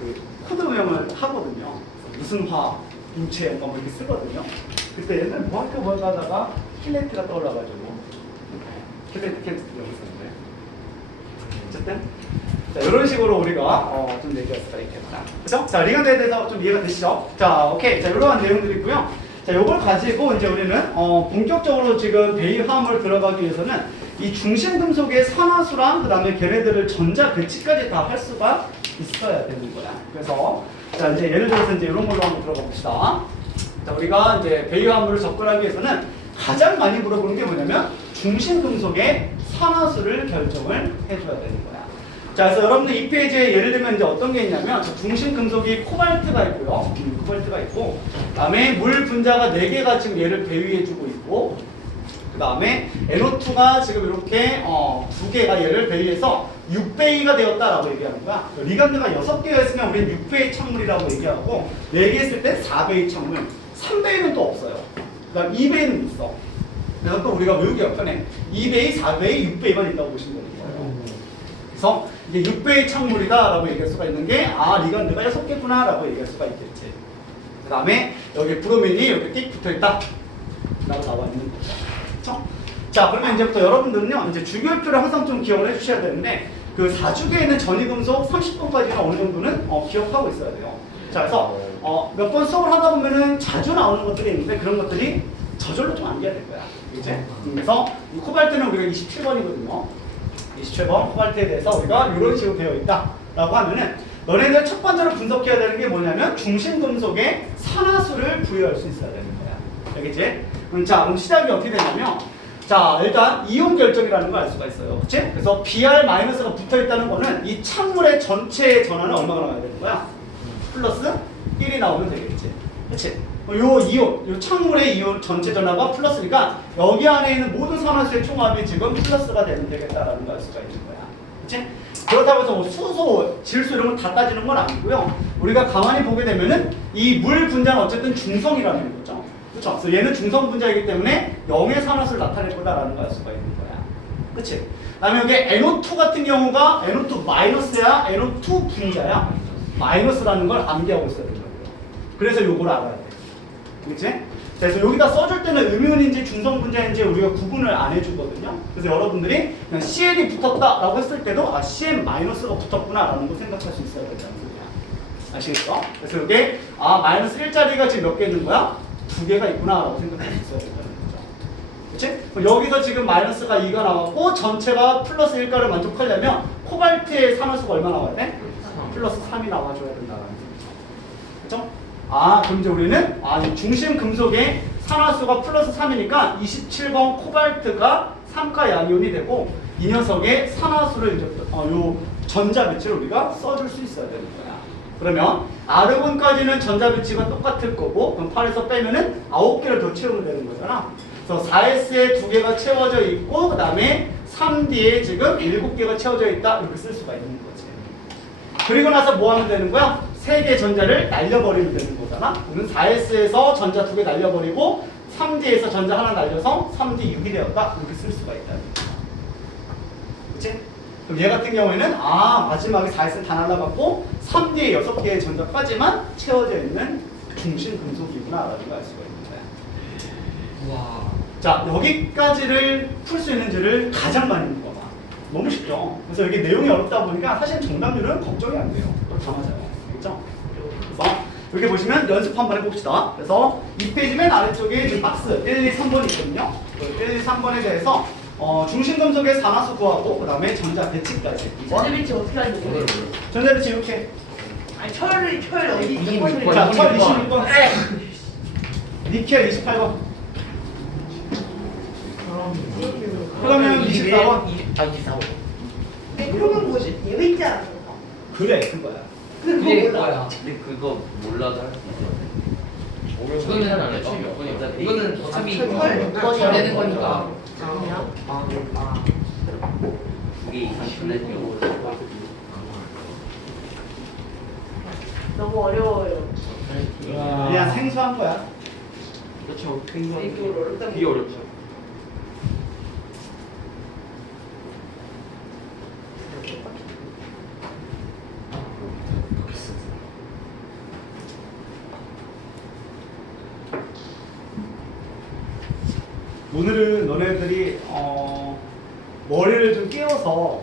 그 코드명을 하거든요. 무슨 화학, 인체 뭐 이렇게 쓰거든요. 그때는 뭐 할까 뭐 하다가 킬레이트가 떠올라가지고 킬레이트 케미스트리 여기 있었는데, 어쨌든 자, 이런 식으로 우리가 좀 얘기할 수가 있겠다. 그죠? 자, 리간드에 대해서 좀 이해가 되시죠? 자, 오케이. 자, 이러한 내용들이고요. 자, 요걸 가지고 이제 우리는 본격적으로 지금 배일 화합물 들어가기 위해서는 이 중심 금속의 산화수랑 그 다음에 걔네들을 전자 배치까지 다 할 수가 있어야 되는 거야. 그래서 자, 이제 예를 들어서 이제 이런 걸로 한번 들어가 봅시다. 자, 우리가 이제 배일 화합물을 접근하기 위해서는 가장 많이 물어보는 게 뭐냐면 중심 금속의 산화수를 결정을 해줘야 되는 거야. 자, 그래서 여러분들 이 페이지에 예를 들면 이제 어떤 게 있냐면 중심 금속이 코발트가 있고요. 코발트가 있고, 그다음에 물 분자가 4개가 지금 얘를 배위해주고 있고, 그다음에 NO2가 지금 이렇게 2개가 얘를 배위해서 6배위가 되었다라고 얘기하는 거야. 리간드가 6개가 있으면 우리는 6배위 착물이라고 얘기하고, 4개 있을 때 4배위 착물, 3배위는 또 없어요. 그다음 2배위는 있어. 그래서 또 우리가 외우기 편해. 2배위, 4배위, 6배위만 있다고 보시면 되는 거예요. 그래서 이게 6배의 착물이다라고 얘기할 수가 있는 게 리건드가 6개구나라고 얘기할 수가 있겠지. 그 다음에 여기 브로민이 이렇게 띡 붙어있다 라고 나와 있는 거죠. 그쵸? 자, 그러면 이제부터 여러분들은요, 이제 주기율표를 항상 좀 기억을 해주셔야 되는데, 그 4주기에 있는 전이금속 30번까지는 어느 정도는 기억하고 있어야 돼요. 자, 그래서 몇 번 수업을 하다 보면은 자주 나오는 것들이 있는데, 그런 것들이 저절로 좀 암기가 될 거야. 이제 그래서 이 코발트는 우리가 27번이거든요. 27번 코발트에 대해서 우리가 이런 식으로 되어 있다라고 하면은, 너네들 첫 번째로 분석해야 되는 게 뭐냐면 중심금속에 산화수를 부여할 수 있어야 되는 거야. 알겠지? 자, 그럼 시작이 어떻게 되냐면, 자, 일단 이온 결정이라는 걸 알 수가 있어요. 그치? 그래서 Br-가 붙어 있다는 거는 이 착물의 전체 전하는 얼마가 나와야 되는 거야? 플러스 1이 나오면 되겠지. 그치? 요 이온, 요 착물의 이온 전체 전하가 플러스니까 여기 안에 있는 모든 산화수의 총합이 지금 플러스가 되면 되겠다라는 걸 알 수가 있는 거야. 그치? 그렇다고 해서 뭐 수소, 질소 이런 걸 다 따지는 건 아니고요. 우리가 가만히 보게 되면은 이 물 분자는 어쨌든 중성이라는 거죠. 그렇죠? 그래서 얘는 중성 분자이기 때문에 0의 산화수를 나타낼 거다라는 걸 알 수가 있는 거야. 그치? 그다음에 여기 NO2 같은 경우가 NO2 마이너스야, NO2 분자야. 마이너스라는 걸 암기하고 있어야 되는 거예요. 그래서 요걸 알아야 돼. 그치? 그래서 여기다 써줄 때는 음이온인지 중성 분자인지 우리가 구분을 안 해주거든요. 그래서 여러분들이 그냥 CL이 붙었다라고 했을 때도 CN 마이너스가 붙었구나라는 거 생각할 수 있어야 된다는 거야. 아시겠죠? 그래서 이게 마이너스 1자리가 지금 몇 개 있는 거야? 2개가 있구나라고 생각할 수 있어야 된다는 거죠. 그치? 그럼 여기서 지금 마이너스가 2가 나왔고 전체가 플러스 1가를 만족하려면 코발트의 산화수가 얼마 나와야 돼? 플러스 3이 나와줘야 된다는 거죠. 그쵸? 그럼 이제 우리는 이 중심 금속의 산화수가 플러스 3이니까 27번 코발트가 3가 양이온이 되고 이 녀석의 산화수를 이제 요 전자 배치를 우리가 써줄 수 있어야 되는 거야. 그러면 아르곤까지는 전자 배치가 똑같을 거고 그럼 8에서 빼면은 9개를 더 채우면 되는 거잖아. 그래서 4S에 2개가 채워져 있고 그 다음에 3D에 지금 7개가 채워져 있다 이렇게 쓸 수가 있는 거지. 그리고 나서 뭐 하면 되는 거야? 3개 전자를 날려버리면 되는 거잖아. 그러면 4S에서 전자 2개 날려버리고 3D에서 전자 하나 날려서 3D 6이 되었다 이렇게 쓸 수가 있다. 그치? 그럼 얘 같은 경우에는 마지막에 4S 다 날라갔고 3D에 6개의 전자까지만 채워져 있는 중심 금속이구나 라는 걸 알 수가 있는 거야. 와. 자, 여기까지를 풀 수 있는지를 가장 많이 물어봐. 너무 쉽죠? 그래서 이게 내용이 어렵다 보니까 사실 정답률은 걱정이 안 돼요. 다 맞아요. 그렇죠? 그래서 여기 보시면 연습 한번 해봅시다. 그래서 이 페이지 맨 아래쪽에 지금 박스 1, 2, 3번이 있거든요. 1, 2, 3번에 대해서 중심금속의 산화수 구하고 그 다음에 전자 배치까지. 전자 배치 어떻게 하는지 모르겠어. 전자 배치 이렇게. 아니 철 어디 몇 번을 자, 철 26번. 니켈 28번. 그러면 24번. 24번. 그러면 뭐지? 얘 있잖아. 그래, 그거야. 그거 그게 몰라. 뭐야? 근데 그거 몰라도 할 수 있어. 이거는 안 해도 몇 번이야? 이거는 어차피 번이야. 되는 거니까. 아니야? 그게 20년 너무 어려워요. 그냥 생소한 거야. 그렇죠. 이게 어렵다. 되게 어렵죠. 오늘은 너네들이 머리를 좀 깨워서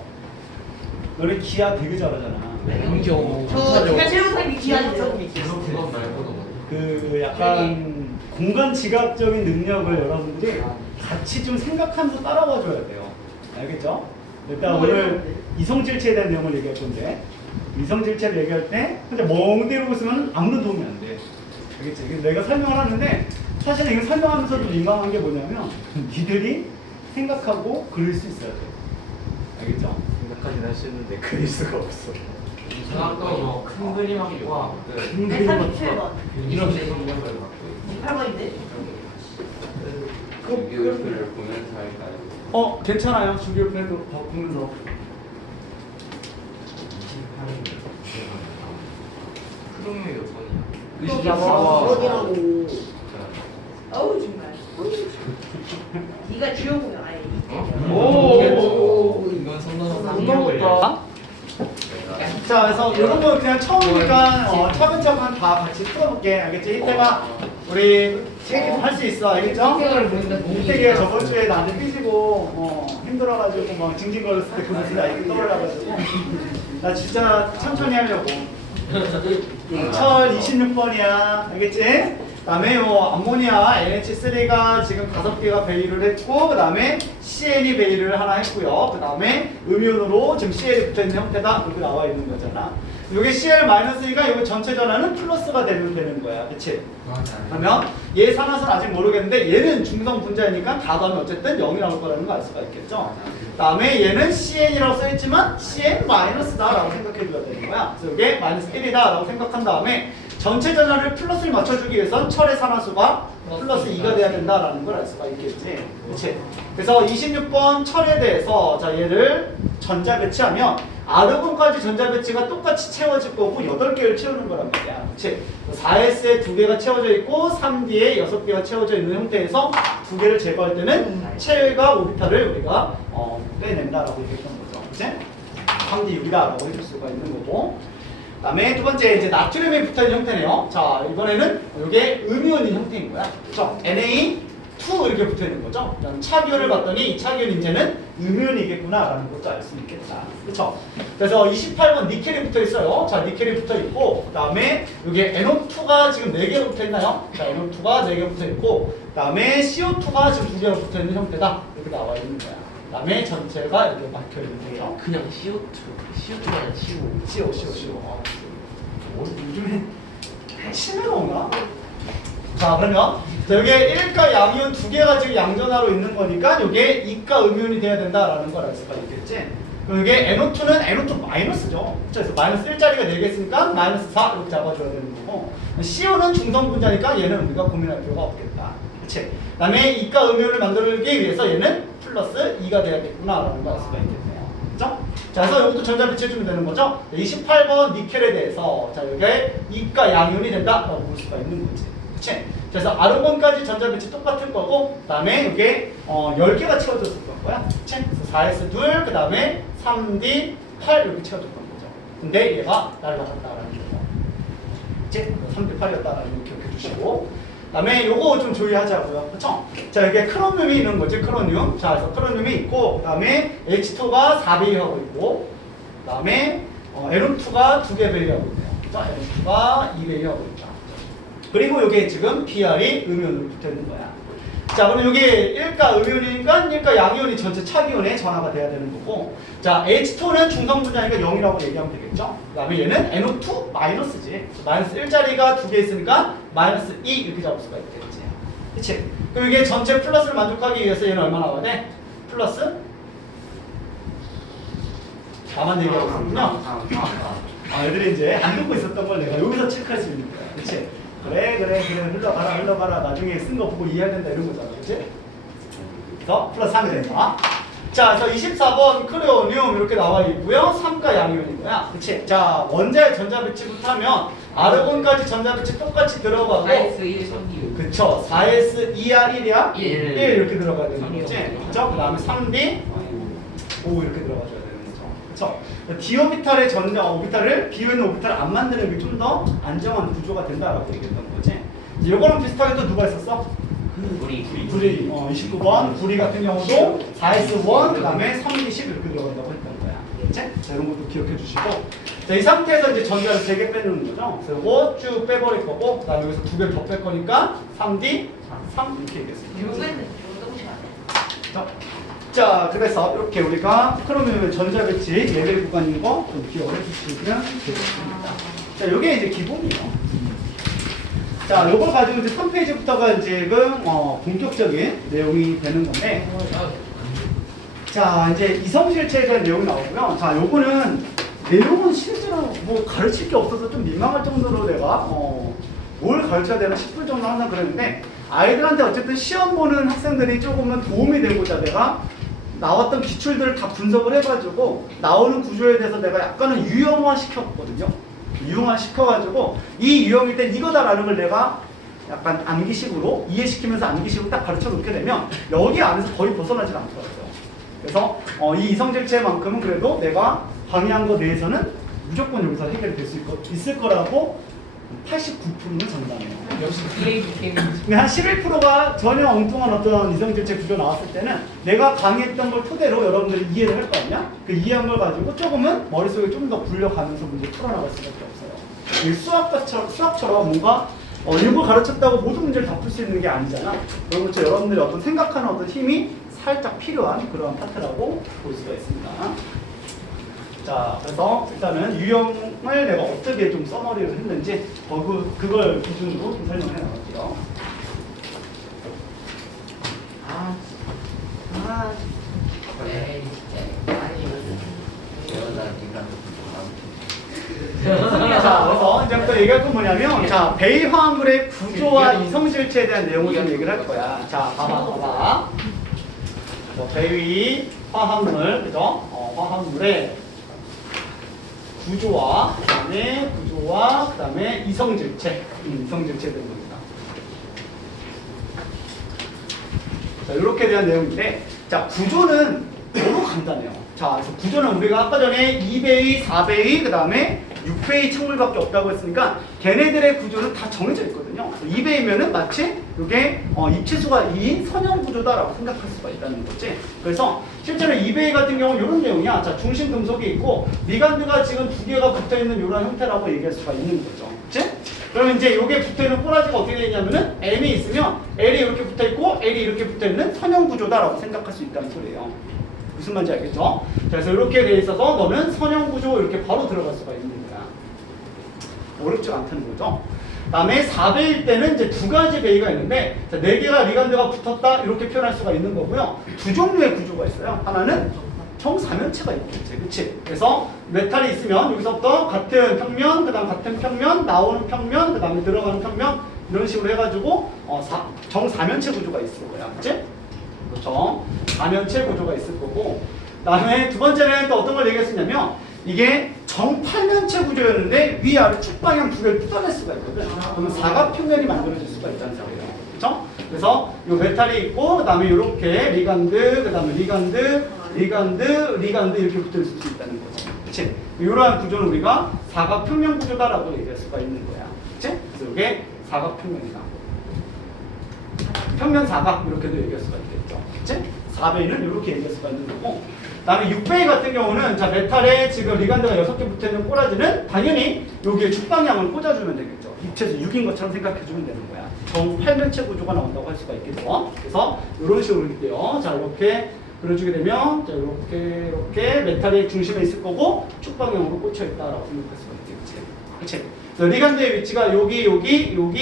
너네 기하 되게 잘하잖아. 인정. 저 제가 체육상이 기한이죠. 그건 말고도 그 약간 공간 지각적인 능력을 여러분들이 같이 좀 생각하면서 따라와 줘야 돼요. 알겠죠? 일단 오늘 이성질체에 대한 내용을 얘기할 건데 이성질체를 얘기할 때 혼자 멍대로 있으면 아무런 도움이 안 돼. 알겠지? 그래서 내가 설명을 하는데 사실은 이거 설명하면서도 민망한 게 뭐냐면 니들이 생각하고 그릴 수 있어야 돼. 알겠죠? 생각까지는 할 수 있는데 그릴 수가 없어. 아까 뭐큰 그림 학과 큰 그림 137번. 이런 식으로 이런 걸 28번인데? 유교표를 보면서 할까요? 괜찮아요. 주기율표도 보면서. 28이 몇 번이야? 24번이라고. 어우 정말. 네가 지우고요 아예. 오, 이건 성공. 아? 자, 그래서 이런 거 그냥 처음이니까 차근차근 다 같이 풀어볼게. 알겠지? 이때가 우리 책임 할 수 있어. 알겠죠? 이태기가 저번 주에 나한테 삐지고 힘들어가지고 막 징징거렸을 때 그 모습이 아직도 떠올라가지고 나 진짜 천천히 하려고. 철 26번이야. 알겠지? 그 다음에 암모니아 NH3가 지금 5개가 배일을 했고, 그 다음에 CN이 배일을 하나 했고요. 그 다음에 음이온으로 지금 CL이 붙어있는 형태다. 이렇게 나와 있는 거잖아. 이게 CL-2가 이거 전체 전화는 플러스가 되는 거야. 그치? 그러면 얘 산화선 아직 모르겠는데 얘는 중성 분자이니까 다 더하면 어쨌든 0이 나올 거라는 거 알 수가 있겠죠? 그 다음에 얘는 CN이라고 써있지만 CN-다라고 생각해 줘야 되는 거야. 그래서 이게 마이너스 1이다 라고 생각한 다음에 전체 전화를 플러스를 맞춰주기 위해선 철의 산화수가 플러스 2가 돼야 된다라는 걸 알 수가 있겠지. 그치? 그래서 26번 철에 대해서 자 얘를 전자 배치하면 아르곤까지 전자 배치가 똑같이 채워질 거고 8개를 채우는 거란 말이야. 그치? 4S에 2개가 채워져 있고 3D에 6개가 채워져 있는 형태에서 2개를 제거할 때는 체외가 오비탈을 우리가 빼낸다라고 얘기했던 거죠. 그치? 3D 6이다라고 해줄 수가 있는 거고. 그 다음에 두 번째 이제 나트륨이 붙어있는 형태네요. 자, 이번에는 이게 음이온인 형태인 거야. 그쵸? Na2 이렇게 붙어있는 거죠. 차기온을 봤더니 이 차기온 이제는 음이온이겠구나 라는 것도 알 수 있겠다. 그쵸? 그래서 28번 니켈이 붙어있어요. 자, 니켈이 붙어있고, 그 다음에 이게 NO2가 지금 4개 붙어있나요? 자, NO2가 4개 붙어있고, 그 다음에 CO2가 지금 2개가 붙어있는 형태다. 이렇게 나와 있는 거야. 그 다음에 전체가 이렇게 막혀있는 거예요. 그냥 CO2가 아니라 CO. CO. 요즘에 심해가 오나? 자, 그러면 여기에 1가 양이온 2개가 지금 양전하로 있는 거니까 이게 2가 음이온이 돼야 된다라는 걸 알 수가 있겠지? 그럼 이게 NO2는 NO2 마이너스죠. 그래서 마이너스 1자리가 4개 있으니까 마이너스 4 이렇게 잡아줘야 되는 거고, CO는 중성 분자니까 얘는 우리가 고민할 필요가 없겠다. 그치? 그 다음에 2가 음이온을 만들기 위해서 얘는 플러스 2가 돼야겠구나라는 걸 알 수가 있겠네요. 그죠? 자, 그래서 이것도 전자 배치해주면 되는 거죠? 28번 니켈에 대해서 자, 여기에 2가 양이온이 된다라고 볼 수가 있는 거지. 그치? 그래서 아르곤까지 전자 배치 똑같을 거고, 그 다음에 이게 10개가 채워졌을 거야. 그치? 그래서 4S 2, 그 다음에 3D 8 이렇게 채워졌던 거죠. 근데 얘가 날라갔다라는 거. 그치? 3D 8이었다라는 거 기억해 주시고. 그 다음에 요거 좀 주의하자고요. 그쵸? 자, 여기에 크로뮴이 있는 거지, 크로뮴. 자, 그래서 크로뮴이 있고, 그 다음에 H2가 4배율하고 있고, 그 다음에 NO2가 2개 배율하고 있네요. 그쵸? NO2가 2배율하고 있다. 그리고 여기에 지금 BR이 음이온으로 붙어 있는 거야. 자, 그럼 여기 1가 음이온이니까 1가 양이온이 전체 차기온에 전화가 돼야 되는 거고, 자, H2는 중성 분자니까 0이라고 얘기하면 되겠죠? 그 다음에 얘는 NO2 마이너스지. 마이너스 1자리가 2개 있으니까 마이너스 2 이렇게 잡을 수가 있겠지. 그치? 그럼 이게 전체 플러스를 만족하기 위해서 얘는 얼마 나와야 돼? 플러스? 나만 얘기하고 있었군요. 애들이 이제 안 듣고 있었던 걸 내가 여기서 체크할 수 있는 거야. 그치? 그래 흘러가라 나중에 쓴 거 보고 이해해야 된다 이런 거잖아. 그치? 그래서 플러스 3이 된다. 자, 그래서 24번 크레오늄 이렇게 나와 있고요. 3가 양이온인 거야. 그치? 자, 원자의 전자 배치부터 하면 아르곤까지 전자 배치 똑같이 들어가고, 4S 1, 3D. 그쵸? 4S 2야 1이야? 1. 1 이렇게 들어가야 되는 거지. 그쵸? 그 다음에 3D 5 이렇게 들어가줘야 되는 거죠. 그쵸? d 오비탈의 전자 오비탈을 비어있는 오비탈을 안 만드는 게 좀 더 안정한 구조가 된다라고 얘기했던 거지. 이제 요거랑 비슷하게 또 누가 있었어? 구리. 29번 구리 같은 경우도 4S1 그 다음에 3D10 이렇게 들어간다고 했던 거야. 그치? 자, 이런 것도 기억해 주시고, 자, 이 상태에서 이제 전자를 3개 빼는 거죠. 그래서 이거 쭉 빼버릴 거고, 그 다음에 여기서 2개를 더 뺄 거니까 3D 3 이렇게 얘기했습니다. 요거는 너무 잘해. 자, 그래서 이렇게 우리가 크로뮴 전자 배치 예배 구간인 거 좀 기억을 해주시면 되겠습니다. 자, 이게 이제 기본이에요. 자, 요걸 가지고 이제 3페이지부터가 지금 본격적인 내용이 되는 건데, 자, 이제 이성실체에 대한 내용이 나오고요. 자, 요거는 내용은 실제로 뭐 가르칠 게 없어서 좀 민망할 정도로 내가 뭘 가르쳐야 되나 싶을 정도 항상 그랬는데, 아이들한테 어쨌든 시험 보는 학생들이 조금은 도움이 되고자 내가 나왔던 기출들을 다 분석을 해가지고 나오는 구조에 대해서 내가 약간은 유형화 시켰거든요. 유형화 시켜가지고 이 유형일 땐 이거다라는 걸 내가 약간 암기식으로 이해시키면서 암기식으로 딱 가르쳐 놓게 되면 여기 안에서 거의 벗어나질 않더라고요. 그래서 이 이성질체만큼은 그래도 내가 강의한 거 내에서는 무조건 여기서 해결이 될 수 있을 거라고 89%는 장담해요. 역시 PAB 캠이 근데 한 11%가 전혀 엉뚱한 어떤 이성질체 구조 나왔을 때는 내가 강의했던 걸 토대로 여러분들이 이해를 할 거 아니야? 그 이해한 걸 가지고 조금은 머릿속에 좀 더 굴려가면서 문제 풀어나갈 수밖에 없어요. 이 수학처럼 뭔가 이걸 가르쳤다고 모든 문제를 다 풀 수 있는 게 아니잖아. 그런 것처럼 여러분들이 어떤 생각하는 어떤 힘이 살짝 필요한 그런 파트라고 볼 수가 있습니다. 자, 그래서 일단은 유형을 내가 어떻게 좀 써머리를 했는지 그걸 기준으로 좀 설명해 나갈게요. 에이 진짜 아니 재현아 네가 자, 그래서 이제부터 얘기할 건 뭐냐면, 자, 베이 화합물의 구조와 이성질체에 대한 내용을 좀 얘기를 할 거야. 자, 봐봐. 베이 화합물, 그죠? 화합물의 구조와 그다음에 이성질체, 이성질체에 대한 겁니다. 자, 이렇게 대한 내용인데, 자, 구조는 너무 간단해요. 자, 그래서 구조는 우리가 아까 전에 2베이, 4베이, 그 다음에 6베이 창물밖에 없다고 했으니까 걔네들의 구조는 다 정해져 있거든요. 2베이면은 마치 이게 입체수가 2인 선형 구조다라고 생각할 수가 있다는 거지. 그래서 실제로 2베이 같은 경우는 이런 내용이야. 자, 중심 금속이 있고 리간드가 지금 2개가 붙어 있는 이런 형태라고 얘기할 수가 있는 거죠. 그치? 그러면 이제 이게 붙어 있는 꼬라지가 어떻게 되냐면은 M이 있으면 L이 이렇게 붙어 있고 L이 이렇게 붙어 있는 선형 구조다라고 생각할 수 있다는 소리예요. 무슨 말인지 알겠죠? 자, 그래서 이렇게 돼 있어서 너는 선형 구조 이렇게 바로 들어갈 수가 있는 거야. 어렵지 않다는 거죠. 그다음에 4베이일 때는 이제 두 가지 베이가 있는데, 자, 4개가 리간드가 붙었다 이렇게 표현할 수가 있는 거고요. 두 종류의 구조가 있어요. 하나는 정사면체가 있겠지, 그렇지? 그래서 메탈이 있으면 여기서부터 같은 평면, 그다음 같은 평면, 나오는 평면, 그다음에 들어가는 평면 이런 식으로 해가지고 정사면체 구조가 있을 거야, 그렇지? 그렇죠. 사면체 구조가 있을 거고, 그다음에 두 번째는 또 어떤 걸 얘기했었냐면 이게 정팔면체 구조였는데 위아래 축방향 두 개를 뜯어낼 수가 있거든. 그러면 사각평면이 만들어질 수가 있다는 소리예요. 그렇죠? 그래서 이 메탈이 있고 그다음에 이렇게 리간드, 그다음에 리간드 이렇게 붙어 있을 수 있다는 거죠. 그렇지? 이러한 구조는 우리가 사각평면 구조다라고 얘기할 수가 있는 거야. 그렇지? 그래서 이게 사각평면이다. 평면 사각 이렇게도 얘기할 수가 있겠죠. 그치? 4베이는 이렇게 얘기할 수가 있는 거고, 그 다음에 6베이 같은 경우는 자 메탈에 지금 리간드가 6개 붙어있는 꼬라지는 당연히 여기에 축방향을 꽂아주면 되겠죠. 입체수 6인 것처럼 생각해주면 되는 거야. 정팔면체 구조가 나온다고 할 수가 있겠죠. 그래서 이런 식으로 그릴게요. 자, 이렇게 그려주게 되면 자 이렇게 메탈이 중심에 있을 거고 축방향으로 꽂혀있다라고 생각할 수가 있겠지. 그치? 리간드의 위치가 여기 있다라고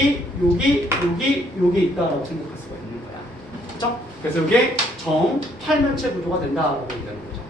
생각할 수가 있는 거야. 그렇죠? 그래서 이게 정팔면체 구조가 된다라고 얘기하는 거죠.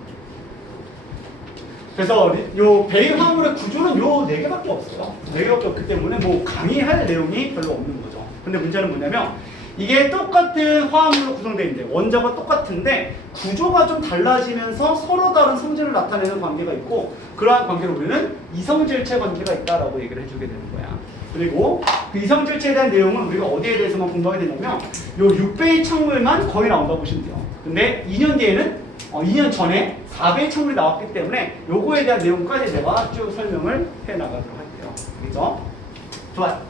그래서 요 베이 화물의 구조는 요 4개밖에 없어요. 4개밖에 없기 때문에 뭐 강의할 내용이 별로 없는 거죠. 근데 문제는 뭐냐면 이게 똑같은 화합물로 구성되어 있는데 원자가 똑같은데 구조가 좀 달라지면서 서로 다른 성질을 나타내는 관계가 있고, 그러한 관계를 우리는 이성질체 관계가 있다라고 얘기를 해주게 되는 거야. 그리고 그 이성질체에 대한 내용은 우리가 어디에 대해서만 공부하게 되냐면 요 6베이 창물만 거의 나온다고 보시면 돼요. 근데 2년 뒤에는 2년 전에 4베이 창물이 나왔기 때문에 요거에 대한 내용까지 내가 쭉 설명을 해나가도록 할게요. 그죠? 좋아요.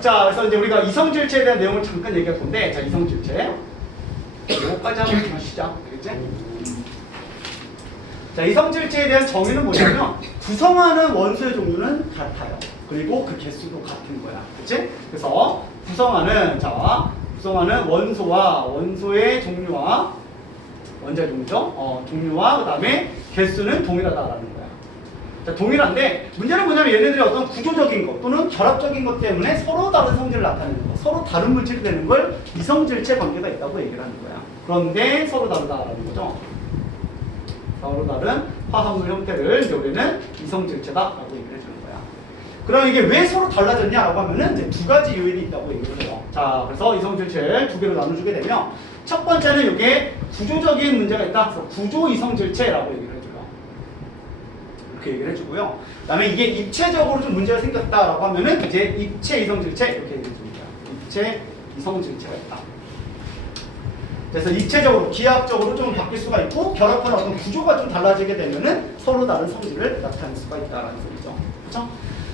자, 그래서 이제 우리가 이성질체에 대한 내용을 잠깐 얘기할 건데, 자, 이성질체. 요거까지 한번 하시죠. 알겠지? 자, 이성질체에 대한 정의는 뭐냐면, 구성하는 원소의 종류는 같아요. 그리고 그 개수도 같은 거야. 그치? 그래서 구성하는 원소와 원소의 종류와, 원자의 종류죠? 종류와 그 다음에 개수는 동일하다라는 거야. 자, 동일한데 문제는 뭐냐면 얘네들이 어떤 구조적인 것 또는 결합적인 것 때문에 서로 다른 성질을 나타내는 거, 서로 다른 물질이 되는 걸 이성질체 관계가 있다고 얘기를 하는 거야. 그런데 서로 다르다라는 거죠. 서로 다른 화합물 형태를 이제 우리는 이성질체다라고 얘기를 해주는 거야. 그럼 이게 왜 서로 달라졌냐라고 하면은 이제 두 가지 요인이 있다고 얘기를 해요. 자, 그래서 이성질체를 두 개로 나눠주게 되면 첫 번째는 이게 구조적인 문제가 있다. 그래서 구조 이성질체라고 얘기를 해줘요. 이렇게 얘기를 해주고요. 그 다음에 이게 입체적으로 좀 문제가 생겼다라고 하면은 이제 입체 이성질체 이렇게 얘기해 줍니다. 입체 이성질체가 있다. 그래서 입체적으로, 기하학적으로 좀 바뀔 수가 있고 결합하는 어떤 구조가 좀 달라지게 되면은 서로 다른 성질을 나타낼 수가 있다라는 소리죠. 그렇죠?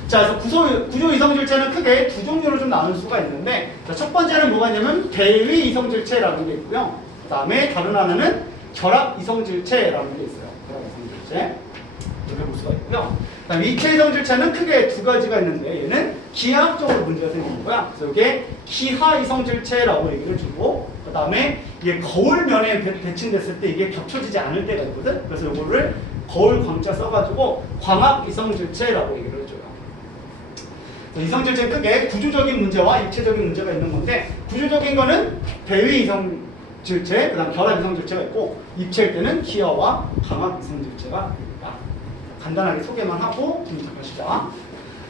자, 그래서 구조 이성질체는 크게 두 종류로 좀 나눌 수가 있는데, 자, 첫 번째는 뭐가 있냐면 대위 이성질체라는 게 있고요. 그 다음에 다른 하나는 결합 이성질체라는 게 있어요. 결합 이성질체 이렇게 볼 수가 있고요. 그 다음에 입체 이성질체는 크게 두 가지가 있는데 얘는 기하학적으로 문제가 생기는 거야. 그래서 이게 기하 이성질체라고 얘기를 주고, 그 다음에 이게 거울면에 배치됐을 때 이게 겹쳐지지 않을 때가 있거든. 그래서 이거를 거울 광자 써가지고 광학 이성질체라고 얘기를 해줘요. 이성질체는 크게 구조적인 문제와 입체적인 문제가 있는 건데, 구조적인 거는 대위 이성질체, 그 다음 결합 이성질체가 있고, 입체일 때는 기하와 광학 이성질체가 있다. 간단하게 소개만 하고 좀 시작하시자.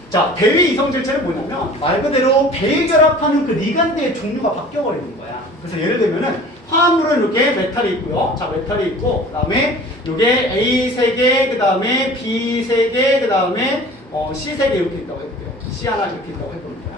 자, 대위 이성질체는 뭐냐면 말 그대로 배결합하는 그 리간드의 종류가 바뀌어버리는 거야. 그래서 예를 들면은 화합물은 이렇게 메탈이 있고요. 자, 메탈이 있고, 그 다음에 이게 A 3개, 그 다음에 B 3개, 그 다음에 C 3개 이렇게 있다고 해볼게요. C 하나 이렇게 있다고 해보는 거야.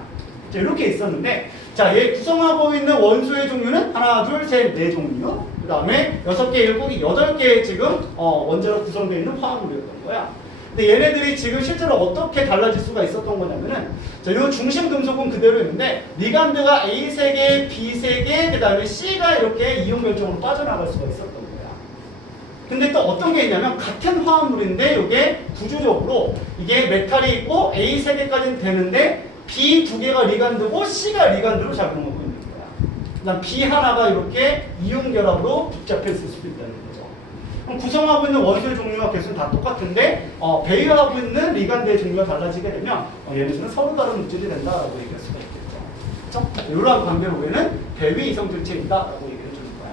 자, 이렇게 있었는데, 자, 얘 구성하고 있는 원소의 종류는 하나, 둘, 셋, 네 종류. 그 다음에 6개, 7개, 8개의 지금 원자로 구성되어 있는 화합물이었던 거야. 근데 얘네들이 지금 실제로 어떻게 달라질 수가 있었던 거냐면은, 자, 요 중심 금속은 그대로 있는데 리간드가 A 3개, B 3개, 그 다음에 C가 이렇게 이온 결정으로 빠져나갈 수가 있었던 거야. 근데 또 어떤 게 있냐면 같은 화합물인데 이게 구조적으로 이게 메탈이 있고 A 3개까지는 되는데 B 2개가 리간드고 C가 리간드로 작용하고 있는 거야. 그다음 B 하나가 이렇게 이온 결합으로 복잡해 있을 수도 있다는 거죠. 그럼 구성하고 있는 원소의 종류와 개수는 다 똑같은데 배열하고 있는 리간드의 종류가 달라지게 되면 얘네들은 서로 다른 물질이 된다라고 얘기할 수가 있겠죠. 그렇죠? 이러한 관계로 얘는 배위 이성질체이다라고 얘기해 주는 거야.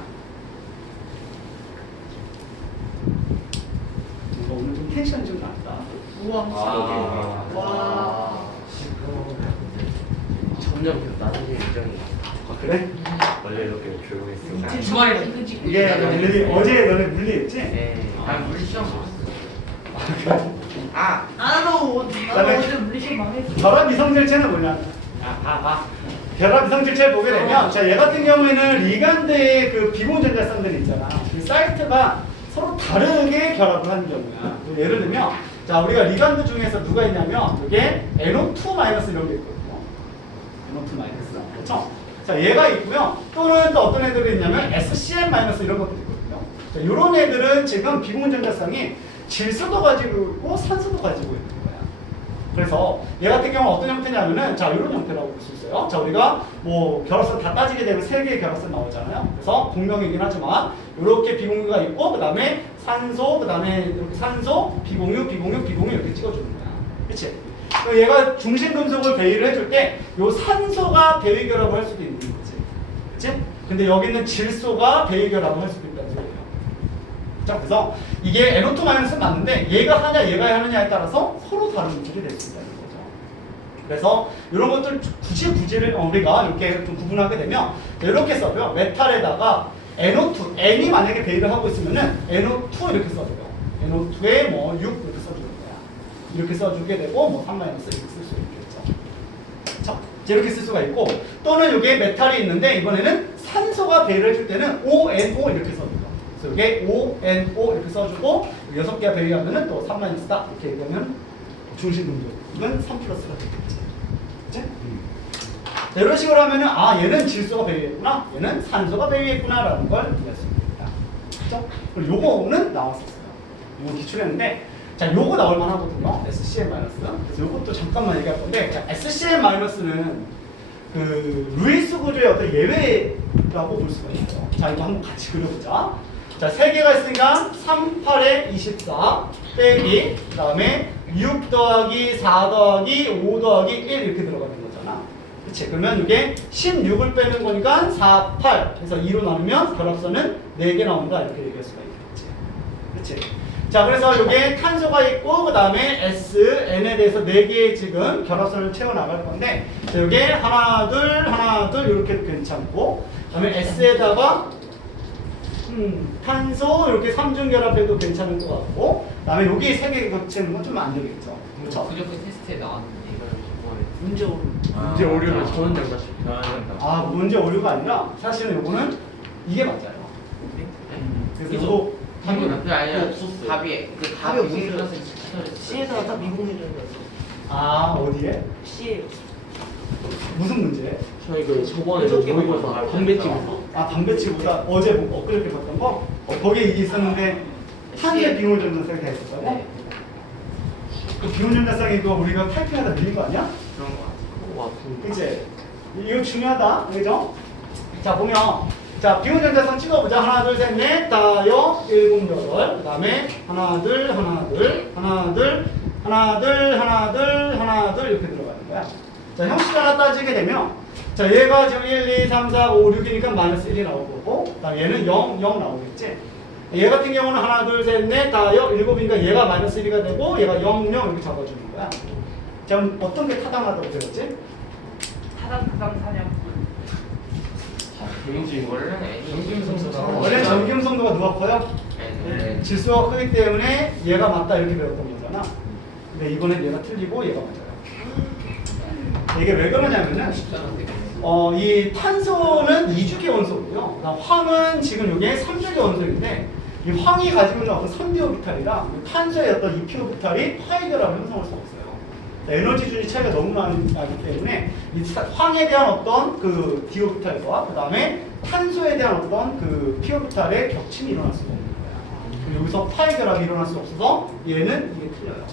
오늘 좀 텐션이 좀 낮다. 우와. 와. 점점 계속 나눠질 예정이에요. 아, 그래? 원래 이렇게 조용했어. 주말에 피그지. 이게 어제 너네 물리했지? 네. 물리 시험 봤어. 나도 나는 어제 물리시험 망했어. 결합 이성질체는 뭐냐? 결합 이성질체를 보게 되면, 자, 얘 같은 경우에는 리간드의 그 비공전자성들이 있잖아. 그 사이트가 서로 다르게 결합을 하는 경우야. 예를 들면, 자, 우리가 리간드 중에서 누가 있냐면, 이게 NO2- 이런 게 있거든요. NO2-. 그렇죠? 자, 얘가 있고요. 또는 또 어떤 애들이 있냐면 SCN- 이런 것들이 있거든요. 자, 이런 애들은 지금 비공전자성이 질소도 가지고 있고 산소도 가지고 있는 거야. 그래서 얘 같은 경우는 어떤 형태냐면은, 자, 이런 형태라고 볼 수 있어요. 자, 우리가 뭐 결합선 다 따지게 되면 3개의 결합선 나오잖아요. 그래서 공명이긴 하지만 이렇게 비공유가 있고, 그 다음에 산소, 그 다음에 이렇게 산소, 비공유, 비공유, 비공유 이렇게 찍어주는 거야. 그치? 얘가 중심 금속을 배위를 해줄 때 요 산소가 배위 결합을 할 수도 있는 거지. 그치? 근데 여기는 질소가 배위 결합을 할 수도 있다는 소리예요. 자, 그래서 이게 NO2- 맞는데 얘가 하냐 얘가 하느냐에 따라서 서로 다른 물질이 될 수 있다는 거죠. 그래서 이런 것들 굳이를 우리가 이렇게 좀 구분하게 되면 이렇게 써요. 메탈에다가 NO2, N이 만약에 배위를 하고 있으면은 NO2 이렇게 써줘요. NO2에 뭐 6 이렇게 써주는 거야. 이렇게 써주게 되고 뭐 3- 이렇게 쓸 수 있겠죠. 자, 이렇게 쓸 수가 있고, 또는 이게 메탈이 있는데 이번에는 산소가 배위를 해줄 때는 ONO 이렇게 써줘요. 그래서 이게 ONO 이렇게 써주고 6개가 배위하면은 또 3- 이렇게 얘기하면 중심 금속은 3+가 되겠지. 그치? 자, 이런 식으로 하면은 얘는 질소가 배위했구나, 얘는 산소가 배위했구나라는 걸 이해할 수 있습니다. 그렇죠? 그리고 요거는 나왔었어요. 요거 기출했는데, 자, 요거 나올 만하거든요. SCN-. 그래서 요것도 잠깐만 얘기할 건데, 자, SCN-는 그 루이스 구조의 어떤 예외라고 볼 수가 있어요. 자, 이거 한번 같이 그려보자. 자, 3개가 있으니까 3, 8에 24 빼기, 그 다음에 6 더하기 4 더하기 5 더하기 1 이렇게 들어가는 거잖아. 그치? 그러면 이게 16을 빼는 거니까 4, 8 해서 2로 나누면 결합선은 4개 나온다 이렇게 얘기할 수가 있겠지. 그치? 자, 그래서 이게 탄소가 있고, 그 다음에 S, N에 대해서 4개의 지금 결합선을 채워나갈 건데, 자, 이게 하나, 둘, 이렇게도 괜찮고, 그 다음에 S에다가 탄소 이렇게 3중 결합해도 괜찮을 것 같고, 그 다음에 여기 3개 겹치는 건 좀 안 되겠죠. 그렇죠? 그저께 테스트에 나왔는데 문제 오류. 문제 오류는 저는 정답 변화된다. 문제 오류가 아니라 사실은 이거는 이게 맞아요. 그래서 이거 답은 그 아니야. 없었어요. 답이 그 답이 답이 없었어요. 문제라서 C에다가 딱 미공유전이었어. 아 어디에? C에 무슨 문제? 저희 그 저번에 그저께 모의고사 봤어요. 방배집에서 아 담배치보다 어제 엊그저께 봤던 거? 거기에 이게 있었는데 탄소의 비혼전자성이 다 있었다고? 네. 그 비혼전자성이 이거 우리가 타이핑하다 밀린 거 아니야? 그런 거 같아. 와 그 그치? 이거 중요하다 그죠? 자 보면 자 비혼전자성 찍어보자. 하나 둘 셋 넷 다섯 일곱 여덟. 그 다음에 하나 둘 하나 둘 하나 둘 하나 둘 하나 둘 하나 둘 이렇게 들어가는 거야. 자 형식 하나 따지게 되면 자 얘가 지금 1, 2, 3, 4, 5, 6이니까 마이너스 1이 나올 거고 그다음 얘는 0, 0 나오겠지. 얘 같은 경우는 하나 둘 셋 넷 다섯 일곱이니까 얘가 마이너스 1이가 되고 얘가 0, 0 이렇게 적어주는 거야. 자 그럼 어떤 게 타당하다고 배웠지? 사당 사냥. 경진 원래는 N이 경진성소가 원래 정김성도가 누가 커요? N. 질수가 크기 때문에 얘가 맞다 이렇게 배웠던 거잖아. 근데 이번엔 얘가 틀리고 얘가 맞아요. 이게 왜 그러냐면은 이 탄소는 2주기 원소고요. 그다음 황은 지금 이게 3주기 원소인데 이 황이 가지고 있는 어떤 3d 오비탈이랑 탄소의 어떤 2p 오비탈이 파이 결합을 형성할 수 없어요. 에너지 준위 차이가 너무 나기 때문에 이 황에 대한 어떤 그 d 오비탈과 그다음에 탄소에 대한 어떤 그 p 오비탈의 겹침이 일어날 수가 없는 거야. 그리고 여기서 파이 결합이 일어날 수 없어서 얘는 이게 틀려요.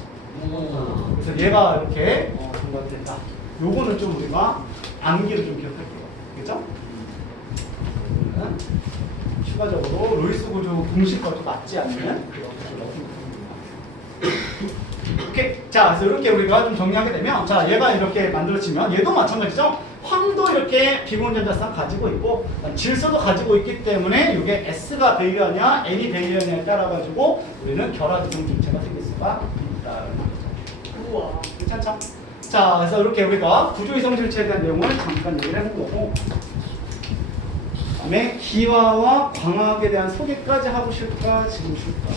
그래서 얘가 이렇게 정답이 된다. 요거는 좀 우리가 암기를 좀 기억할게요. 그죠? 추가적으로 로이스 구조 공식과 좀 맞지 않는 그런 오케이. 자, 그래서 이렇게 우리가 좀 정리하게 되면, 자, 얘가 이렇게 만들어지면, 얘도 마찬가지죠? 황도 이렇게 비공전자성 가지고 있고, 질소도 가지고 있기 때문에, 이게 S가 배유하냐, N이 배유하냐에 따라가지고, 우리는 결합이성 중체가 생길 수가 있다. 우와. 괜찮죠? 자, 그래서 이렇게 우리가 구조이성 실체에 대한 내용을 잠깐 얘기를 해본 거고, 그다음에 기화와 광학에 대한 소개까지 하고 싶을까? 지금 쉽을까?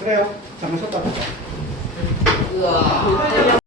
그래요. 잠깐 쉬었다 볼까? 우와.